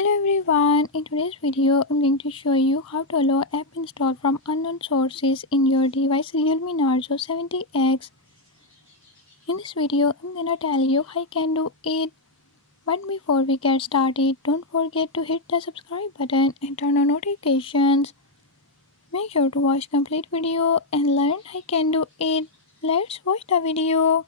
Hello everyone, in today's video I'm going to show you how to allow app install from unknown sources in your device Realme Narzo 70X. In this video I'm gonna tell you how you can do it. But before we get started, don't forget to hit the subscribe button and turn on notifications. Make sure to watch complete video and learn how you can do it. Let's watch the video.